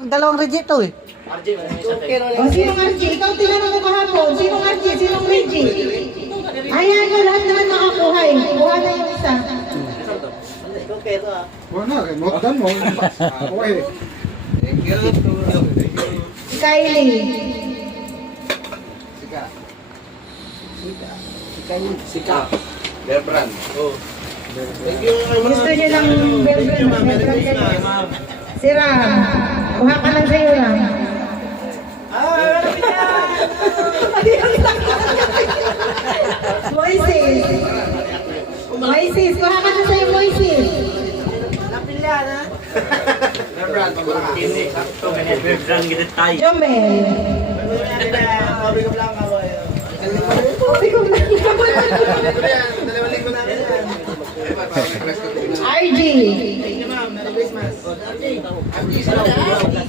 Dalawang reject to eh. O, sinong RG? Ikaw tinanong ko kahapon. Sinong RG? Sinong Reggie? Ayan nyo, lahat naman nakakuha eh. Kuha na yung isa. Wala, remote gun mo. Okay. Si Kylie. Sika. Berbrand. Oh. Gusto nyo ng Belgrand kayo. Si Ram. Kuha ka lang sa'yo, Ram. Moises. Moises, kuha ka na sa'yo, Moises. Berbrand. Hindi, sakto. Berbrand kita tayo. Jomel. Dalawang linggo namin yan. RG. Thank you, ma'am. Merry Christmas.